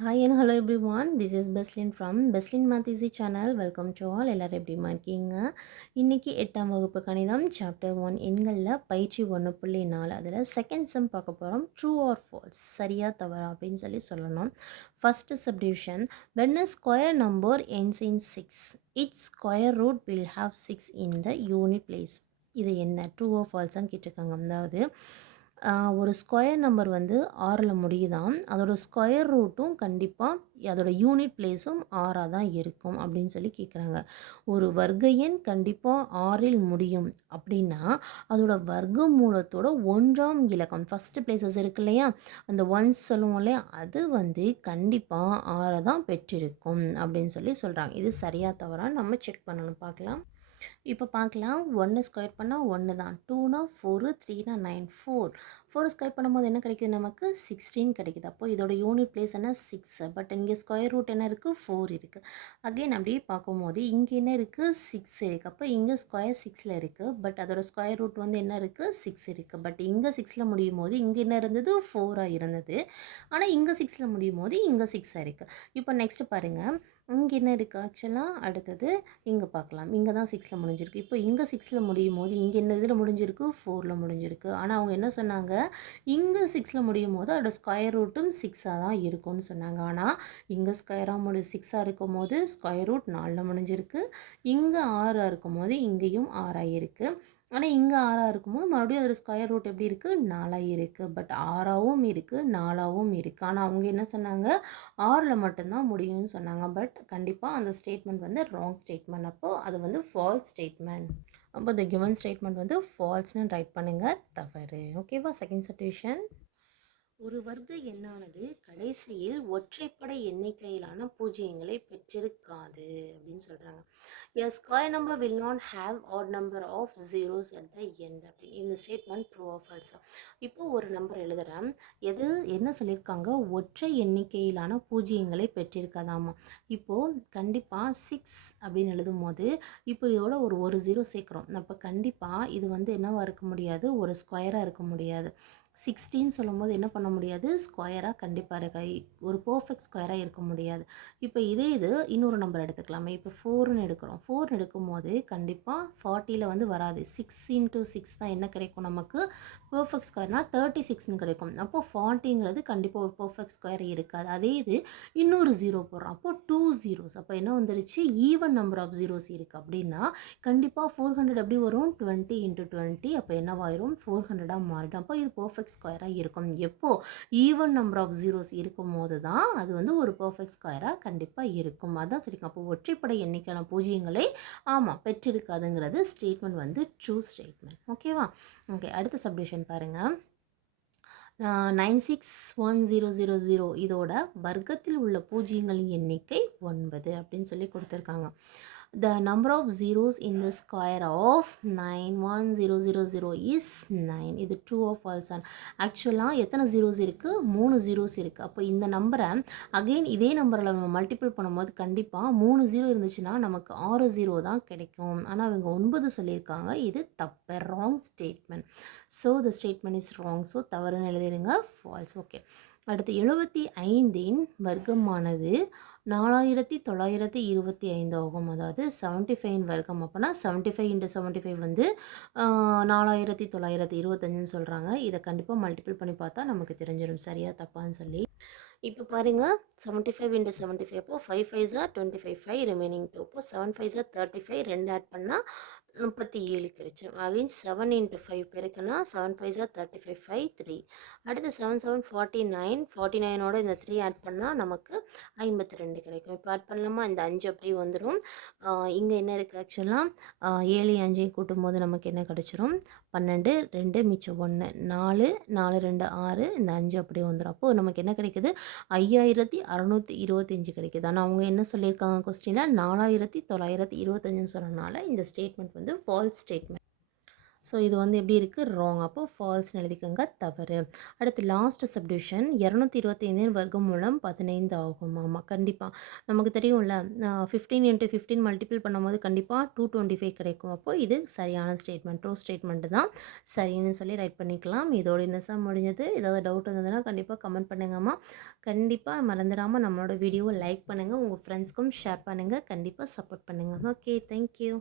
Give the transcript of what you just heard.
Hi and hello everyone, this is பெஸ்லின் from பெஸ்லின் math easy channel. Welcome to all. எல்லோரும் எப்படிமா இருக்கீங்க? இன்றைக்கி 8ஆம் வகுப்பு கணிதம் சாப்டர் 1 எண்களில் பயிற்சி 1.4 அதில் செகண்ட் சம் பார்க்க போகிறோம். ட்ரூ ஆர் ஃபால்ஸ், சரியா தவறா அப்படின்னு சொல்லணும். First subdivision, when a square number ends in 6, its square root will have 6 in the unit place. இது என்ன ட்ரூ ஆர் ஃபால்ஸான்னு கேட்டிருக்காங்க. அதாவது ஒரு ஸ்கொயர் நம்பர் வந்து 6ல் முடியுதாம், அதோட ஸ்கொயர் ரூட்டும் கண்டிப்பாக அதோட யூனிட் பிளேஸும் 6ஆக தான் இருக்கும் அப்படின்னு சொல்லி கேட்குறாங்க. ஒரு வர்க்க எண் கண்டிப்பாக 6ல் முடியும் அப்படின்னா அதோட வர்க்க மூலத்தோட 1ஆம் இலக்கம் ஃபஸ்ட்டு பிளேசஸ் இருக்கு இல்லையா, அந்த ஒன்ஸ் சொல்லுவோம் இல்லையா, அது வந்து கண்டிப்பாக 6 தான் பெற்றிருக்கும் அப்படின்னு சொல்லி சொல்கிறாங்க. இது சரியா தவறான்னு நம்ம செக் பண்ணணும். பார்க்கலாம். இப்போ பார்க்கலாம். 1 ஸ்கொயர் பண்ணால் 1 தான், 2னா 4, 3னா 9, 4 ஸ்கொயர் பண்ணும்போது என்ன கிடைக்குது நமக்கு? 16 கிடைக்குது. அப்போ இதோட யூனிட் பிளேஸ் என்ன? 6. பட் இங்கே ஸ்கொயர் ரூட் என்ன இருக்குது? 4 இருக்குது. அகெயின் அப்படியே பார்க்கும்போது இங்கே என்ன இருக்குது? 6 இருக்குது. அப்போ இங்கே ஸ்கொயர் 6ல் இருக்குது, பட் அதோட ஸ்கொயர் ரூட் வந்து என்ன இருக்குது? 6 இருக்குது. பட் இங்கே 6ல் முடியும் போது இங்கே என்ன இருந்தது? 4ஆக இருந்தது. ஆனால் இங்கே 6ல் முடியும் போது இங்கே 6ஆக இருக்குது. இப்போ நெக்ஸ்ட்டு பாருங்கள், இங்கே என்ன இருக்குது? ஆக்சுவலாக அடுத்தது இங்கே பார்க்கலாம். இங்கே தான் 6ல் முடிஞ்சிருக்கு. இப்போ இங்கே 6ல் முடியும் போது இங்கே என்ன இதில் முடிஞ்சிருக்கு? 4ல் முடிஞ்சிருக்கு. ஆனால் அவங்க என்ன சொன்னாங்க? இங்கே 6ல் முடியும் போது அதோட ஸ்கொயர் ரூட்டும் 6ஆக தான் இருக்கும்னு சொன்னாங்க. ஆனால் இங்கே ஸ்கொயராக 6ஆக இருக்கும் போது ஸ்கொயர் ரூட் 4ல் முடிஞ்சிருக்கு. இங்கே 6ஆக இருக்கும் போது இங்கேயும் 6ஆக இருக்குது. ஆனால் இங்கே 6ஆக இருக்கும்போது மறுபடியும் அதோட ஸ்கொயர் ரூட் எப்படி இருக்குது? 4ஆக இருக்குது. பட் 6ஆகவும் இருக்குது, 4ஆகவும் இருக்குது. ஆனால் அவங்க என்ன சொன்னாங்க? 6ல் மட்டும்தான் முடியும்னு சொன்னாங்க. பட் கண்டிப்பாக அந்த ஸ்டேட்மெண்ட் வந்து ராங் ஸ்டேட்மெண்ட். அப்போது அது வந்து ஃபால்ஸ் ஸ்டேட்மெண்ட். அப்போ இந்த கிவன் ஸ்டேட்மெண்ட் வந்து ஃபால்ஸ்னு ரைட் பண்ணுங்கள், தவறு. ஓகேவா? செகண்ட் சப்டிவிஷன், ஒரு வர்க்க எண்ணானது கடைசியில் ஒற்றைப்படை எண்ணிக்கையிலான பூஜ்ஜியங்களை பெற்றிருக்காது அப்படின்னு சொல்கிறாங்க. A square number will not have odd number of zeros at the end. அப்படி இந்த ஸ்டேட்மெண்ட் ட்ரூ ஆர் ஃபால்ஸ். இப்போது ஒரு நம்பர் எழுதுகிறேன். எது என்ன சொல்லியிருக்காங்க? ஒற்றை எண்ணிக்கையிலான பூஜ்ஜியங்களை பெற்றிருக்காதாமா. இப்போது கண்டிப்பாக 6 அப்படின்னு எழுதும் போது இப்போ இதோட ஒரு 0 சேர்க்குறோம். அப்போ கண்டிப்பாக இது வந்து என்னவாக இருக்க முடியாது? ஒரு ஸ்கொயராக இருக்க முடியாது. 16 சொல்லும்போது என்ன பண்ண முடியாது? ஸ்கொயராக கண்டிப்பாக இருக்க ஒரு பர்ஃபெக்ட் ஸ்கொயராக இருக்க முடியாது. இப்போ இதே இது இன்னொரு நம்பர் எடுத்துக்கலாமே. இப்போ 4ன்னு எடுக்கிறோம். 4 எடுக்கும்போது கண்டிப்பாக 40ல் வந்து வராது. 6 × 6 தான் என்ன கிடைக்கும் நமக்கு? பர்ஃபெக்ட் ஸ்கொயர்னால் 36ன்னு கிடைக்கும். அப்போது 40ங்கிறது கண்டிப்பாக ஒரு பர்ஃபெக்ட் ஸ்கொயர் இருக்காது. அதே இது இன்னொரு 0 போடுறோம். அப்போது 2 zeros. அப்போ என்ன வந்துருச்சு? ஈவன் நம்பர் ஆஃப் ஜீரோஸ் இருக்குது அப்படின்னா கண்டிப்பாக 400 எப்படி வரும்? 20 × 20. அப்போ என்னவாயிரும்? 400ஆக மாறிடும். அப்போ இது பர்ஃபெக்ட் ஸ்கொயராக இருக்கும். எப்போ? ஈவன் நம்பர் ஆஃப் ஜீரோஸ் இருக்கும் போது தான் அது வந்து ஒரு பர்ஃபெக்ட் ஸ்கொயராக கண்டிப்பாக இருக்கும். அதான் சொல்லியிருக்கோம். அப்போ ஒற்றைப்படை எண்ணிக்கையான பூஜ்ஜியங்களை பெற்றிருக்காதுங்கிறது ஸ்டேட்மெண்ட் வந்து ட்ரூ ஸ்டேட்மெண்ட். ஓகேவா? ஓகே, அடுத்த சப்டிவிஷன் பாருங்கள். 961000 இதோட வர்க்கத்தில் உள்ள பூஜ்ஜியங்களின் எண்ணிக்கை 9 அப்படின்னு சொல்லி கொடுத்துருக்காங்க. The number of zeros in the square of 91000 is 9. இது ட்ரூ ஆர் ஃபால்ஸ்? ஆக்சுவலாக எத்தனை ஜீரோஸ் இருக்குது? 3 ஜீரோஸ் இருக்குது. அப்போ இந்த நம்பரை அகெயின் இதே நம்பரில் நம்ம மல்டிபிள் பண்ணும்போது கண்டிப்பாக 3 ஜீரோ இருந்துச்சுன்னா நமக்கு 6 ஜீரோ தான் கிடைக்கும். ஆனால் அவங்க 9 சொல்லியிருக்காங்க. இது தப்பு, wrong statement. So the statement is wrong. So தவறுன்னு எழுதிடுங்க, ஃபால்ஸ். ஓகே, அடுத்து 75இன் வர்க்கமானது 4925 ஆகும். அதாவது 75 வர்க்கம். அப்போனா 75 × 75 வந்து 4925ன்னு சொல்கிறாங்க. இதை கண்டிப்பாக மல்டிபிள் பண்ணி பார்த்தா நமக்கு தெரிஞ்சிடும் சரியா தப்பான்னு சொல்லி. இப்போ பாருங்கள், 75 × 75. அப்போது 5 5s are 25, 5 ரிமைனிங் 2. அப்போது 7 5s are 35, 2 ஆட் பண்ணால் 37 கிடைச்சிடும். Again 7 × 5 பெருக்குன்னா 7 5s are 35, 5 3. அடுத்து 7 7 49, 49ஓட இந்த 3 ஆட் பண்ணால் நமக்கு 52 கிடைக்கும். இப்போ ஆட் பண்ணலாமா? இந்த 5 அப்படியே வந்துடும். இங்கே என்ன இருக்குது? ஆக்சுவலாக 7 5 கூட்டும் போது நமக்கு என்ன கிடச்சிரும்? 12, 2 மிச்சம் 1, 4 4 2 6, இந்த 5 அப்படியே வந்துடும். அப்போது நமக்கு என்ன கிடைக்குது? 5625 கிடைக்குது. ஆனால் அவங்க என்ன சொல்லியிருக்காங்க கொஸ்டினில்? 4925ன்னு சொன்னனால இந்த ஸ்டேட்மெண்ட் வந்து ஃபால்ஸ் ஸ்டேட்மெண்ட். ஸோ இது வந்து எப்படி இருக்குது? ராங். அப்போ ஃபால்ஸ்ன்னு எழுதிக்கோங்க, தவறு. அடுத்து லாஸ்ட் சப்டிவிஷன் 225 வர்க்கமூலம் 15 ஆகும். ஆமாம், கண்டிப்பாக நமக்கு தெரியும்ல, 15 இன்ட்டு 15 மல்டிபிள் பண்ணும்போது கண்டிப்பாக 225 கிடைக்கும். அப்போ இது சரியான ஸ்டேட்மெண்ட், ட்ரூ ஸ்டேட்மெண்ட் தான், சரின்னு சொல்லி ரைட் பண்ணிக்கலாம். இதோட இந்த சம் முடிஞ்சது. ஏதாவது டவுட் இருந்ததுன்னா கண்டிப்பாக கமெண்ட் பண்ணுங்கம்மா. கண்டிப்பாக மறந்துடாமல் நம்மளோட வீடியோவை லைக் பண்ணுங்கள், உங்கள் ஃப்ரெண்ட்ஸ்க்கும் ஷேர் பண்ணுங்கள், கண்டிப்பாக சப்போர்ட் பண்ணுங்கள். Okay, thank you.